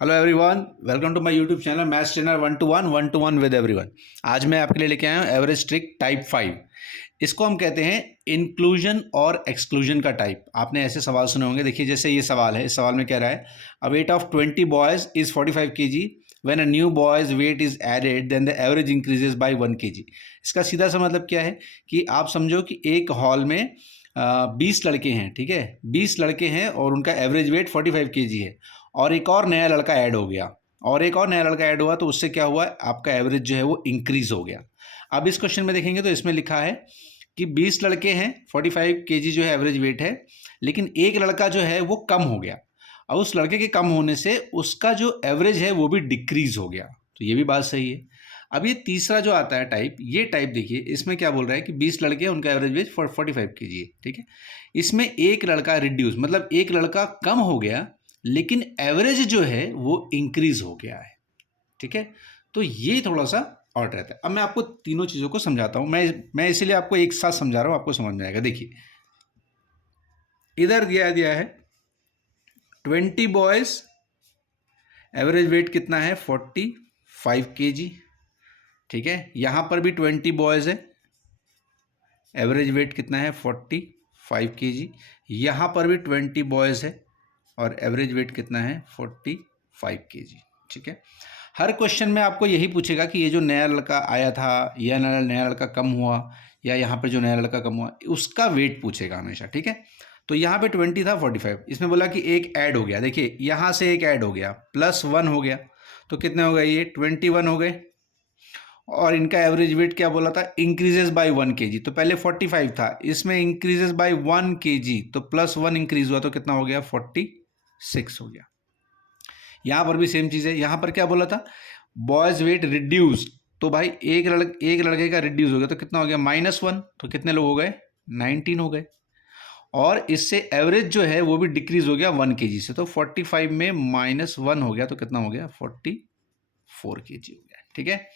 Hello everyone, welcome to my YouTube channel maths trainer 1 to 1 with everyone. आज मैं आपके लिए लेके आया हूँ एवरेज ट्रिक टाइप 5। इसको हम कहते हैं इंक्लूजन और एक्सक्लूजन का टाइप। आपने ऐसे सवाल सुने होंगे। देखिए, जैसे ये सवाल है, इस सवाल में कह रहा है a weight of 20 boys is 45 kg, when a new boy's weight is added then the average increases by 1 kg। इसका सीधा सा मतलब क्या है कि आप समझो कि एक हॉल में 20 लड़के हैं, ठीक है। 20 लड़के हैं और उनका एवरेज वेट 45 kg है, और एक और नया लड़का ऐड हो गया, और एक और नया लड़का ऐड हुआ, तो उससे क्या हुआ, आपका एवरेज जो है वो इंक्रीज हो गया। अब इस क्वेश्चन में देखेंगे तो इसमें लिखा है कि 20 लड़के हैं, 45 kg जो है एवरेज वेट है, लेकिन एक लड़का जो है वो कम हो गया। अब उस लड़के के कम होने से उसका जो एवरेज है वो भी डिक्रीज हो गया, तो ये भी बात सही है। अब ये तीसरा जो आता है टाइप, ये टाइप देखिए, इसमें क्या बोल रहा है कि 20 लड़के हैं, उनका एवरेज वेट 45 kg है, ठीक है। इसमें एक लड़का रिड्यूस, मतलब एक लड़का कम हो गया, लेकिन एवरेज जो है वो इंक्रीज हो गया है, ठीक है। तो ये थोड़ा सा और रहता है। अब मैं आपको तीनों चीज़ों को समझाता हूँ। मैं इसीलिए आपको एक साथ समझा रहा हूँ, आपको समझ में आएगा। देखिए, इधर दिया दिया है 20 बॉयज, एवरेज वेट कितना है 45 kg, ठीक है। यहाँ पर भी 20 बॉयज है, एवरेज वेट कितना है 45 kg। यहाँ पर भी 20 बॉयज है और एवरेज वेट कितना है 45 kg, ठीक है। हर क्वेश्चन में आपको यही पूछेगा कि ये जो नया लड़का आया था, या नया लड़का कम हुआ, या यहाँ पे जो नया लड़का कम हुआ, उसका वेट पूछेगा हमेशा, ठीक है। तो यहाँ पे 20 था, 45, इसमें बोला कि एक ऐड हो गया। देखिए, यहाँ से एक ऐड हो गया, +1 हो गया, तो कितने हो गए, ये 21 हो गए। और इनका एवरेज वेट क्या बोला था, इंक्रीजेस बाय 1 kg। तो पहले 45 था, इसमें इंक्रीजेस बाय 1 kg, तो +1 इंक्रीज हुआ, तो कितना हो गया 46 हो गया। यहाँ पर भी सेम चीज़ है। यहाँ पर क्या बोला था, बॉयज वेट रिड्यूस, तो भाई एक लड़के का रिड्यूस हो गया, तो कितना हो गया -1, तो कितने लोग हो गए 19 हो गए। और इससे एवरेज जो है वो भी डिक्रीज हो गया 1 kg से, तो 45 में -1 हो गया, तो कितना हो गया 44 kg हो गया, ठीक है।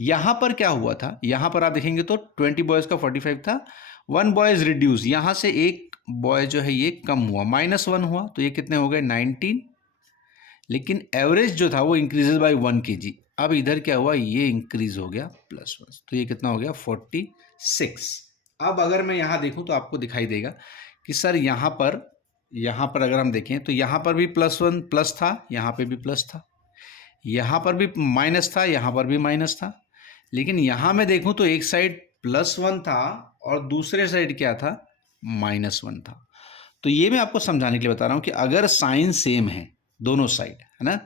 यहाँ पर क्या हुआ था, यहाँ पर आप देखेंगे तो 20 बॉयज़ का 45 था, 1 बॉयज़ रिड्यूस, यहाँ से एक बॉय जो है ये कम हुआ, -1 हुआ, तो ये कितने हो गए 19, लेकिन एवरेज जो था वो इंक्रीजेज बाय 1 kg। अब इधर क्या हुआ, ये इंक्रीज हो गया +1, तो ये कितना हो गया 46। अब अगर मैं यहाँ देखूँ तो आपको दिखाई देगा कि सर यहाँ पर अगर हम देखें तो यहाँ पर भी +1 प्लस था, यहाँ पे भी प्लस था, यहाँ पर भी माइनस था, यहाँ पर भी माइनस था, लेकिन यहाँ मैं देखूँ तो एक साइड +1 था और दूसरे साइड क्या था, -1 था। तो ये मैं आपको समझाने के लिए बता रहा हूँ कि अगर साइन सेम है दोनों साइड, है ना,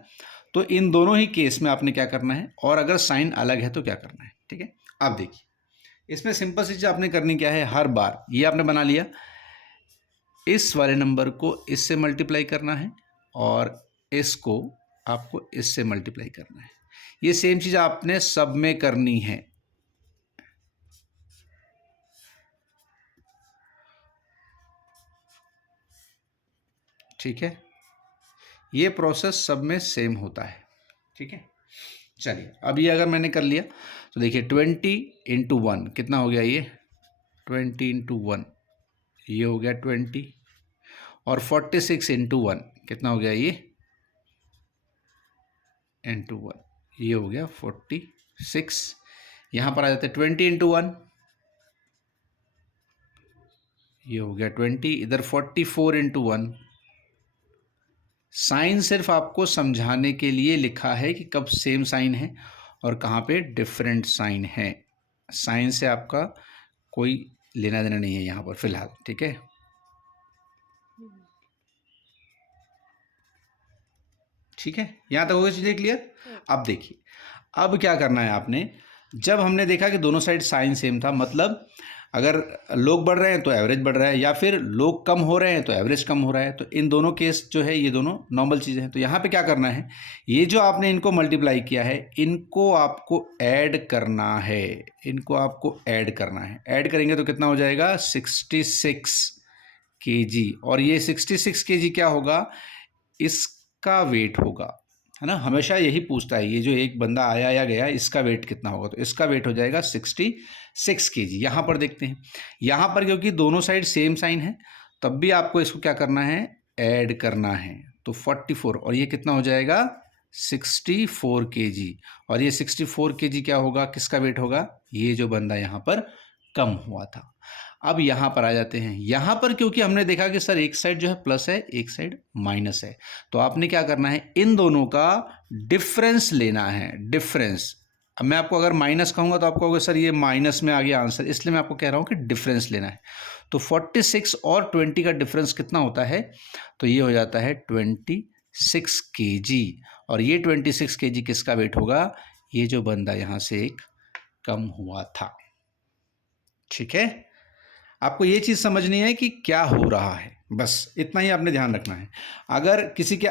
तो इन दोनों ही केस में आपने क्या करना है, और अगर साइन अलग है तो क्या करना है, ठीक है। अब देखिए, इसमें सिंपल सी चीज़ आपने करनी क्या है, हर बार ये आपने बना लिया, इस वाले नंबर को इससे मल्टीप्लाई करना है और इसको आपको इससे मल्टीप्लाई करना है। ये सेम चीज़ आपने सब में करनी है, ठीक है। ये प्रोसेस सब में सेम होता है, ठीक है। चलिए, अब ये अगर मैंने कर लिया तो देखिए 20 × 1 कितना हो गया, ये 20 × 1 ये हो गया 20, और 46 × 1 कितना हो गया, ये × 1 ये हो गया 46। यहाँ पर आ जाते 20 × 1 ये हो गया 20, इधर 44 × 1। साइन सिर्फ आपको समझाने के लिए लिखा है कि कब सेम साइन है और कहाँ पे डिफरेंट साइन है। साइन से आपका कोई लेना देना नहीं है यहाँ पर फिलहाल, ठीक है। ठीक है, यहाँ तक हो गई चीज़ें क्लियर। अब देखिए, अब क्या करना है आपने, जब हमने देखा कि दोनों साइड साइन सेम था, मतलब अगर लोग बढ़ रहे हैं तो एवरेज बढ़ रहा है, या फिर लोग कम हो रहे हैं तो एवरेज कम हो रहा है, तो इन दोनों केस जो है ये दोनों नॉर्मल चीज़ें हैं। तो यहाँ पे क्या करना है, ये जो आपने इनको मल्टीप्लाई किया है, इनको आपको ऐड करना है, इनको आपको ऐड करना है। ऐड करेंगे तो कितना हो जाएगा 66 kg, और ये 66 kg क्या होगा, इसका वेट होगा, है ना। हमेशा यही पूछता है, ये जो एक बंदा आया या गया, इसका वेट कितना होगा, तो इसका वेट हो जाएगा 66 kg। यहाँ पर देखते हैं, यहाँ पर क्योंकि दोनों साइड सेम साइन है, तब भी आपको इसको क्या करना है, ऐड करना है, तो 44, और ये कितना हो जाएगा 64 kg, और ये 64 kg क्या होगा, किसका वेट होगा, ये जो बंदा यहाँ पर कम हुआ था। अब यहाँ पर आ जाते हैं, यहाँ पर क्योंकि हमने देखा कि सर एक साइड जो है प्लस है, एक साइड माइनस है, तो आपने क्या करना है, इन दोनों का डिफरेंस लेना है, डिफरेंस। अब मैं आपको अगर माइनस कहूँगा तो आपको होगा सर ये माइनस में आ गया आंसर, इसलिए मैं आपको कह रहा हूँ कि डिफरेंस लेना है। तो 46 और 20 का डिफरेंस कितना होता है, तो ये हो जाता है 26 kg, और ये 26 kg किसका वेट होगा, ये जो बंदा यहाँ से एक कम हुआ था। ठीक है, आपको ये चीज़ समझनी है कि क्या हो रहा है, बस इतना ही आपने ध्यान रखना है। अगर किसी का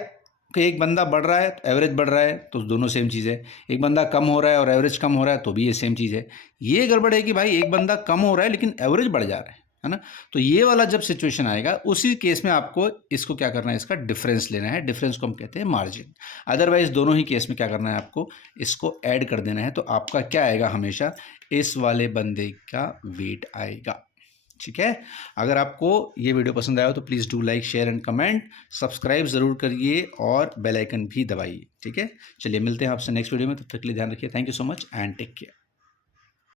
एक बंदा बढ़ रहा है तो एवरेज बढ़ रहा है, तो दोनों सेम चीज़ है। एक बंदा कम हो रहा है और एवरेज कम हो रहा है, तो भी ये सेम चीज़ है। ये गड़बड़ है कि भाई एक बंदा कम हो रहा है लेकिन एवरेज बढ़ जा रहा है ना, तो ये वाला जब सिचुएशन आएगा उसी केस में आपको इसको क्या करना है, इसका डिफरेंस लेना है। डिफरेंस को हम कहते हैं मार्जिन। अदरवाइज दोनों ही केस में क्या करना है, आपको इसको ऐड कर देना है, तो आपका क्या आएगा, हमेशा इस वाले बंदे का वेट आएगा। ठीक है, अगर आपको ये वीडियो पसंद आया हो तो please do like, share and comment, subscribe ज़रूर करिए और बेल आइकन भी दबाइए। ठीक है, चलिए मिलते हैं आपसे नेक्स्ट वीडियो में, तब तक के लिए ध्यान रखिए। Thank you so much and take care.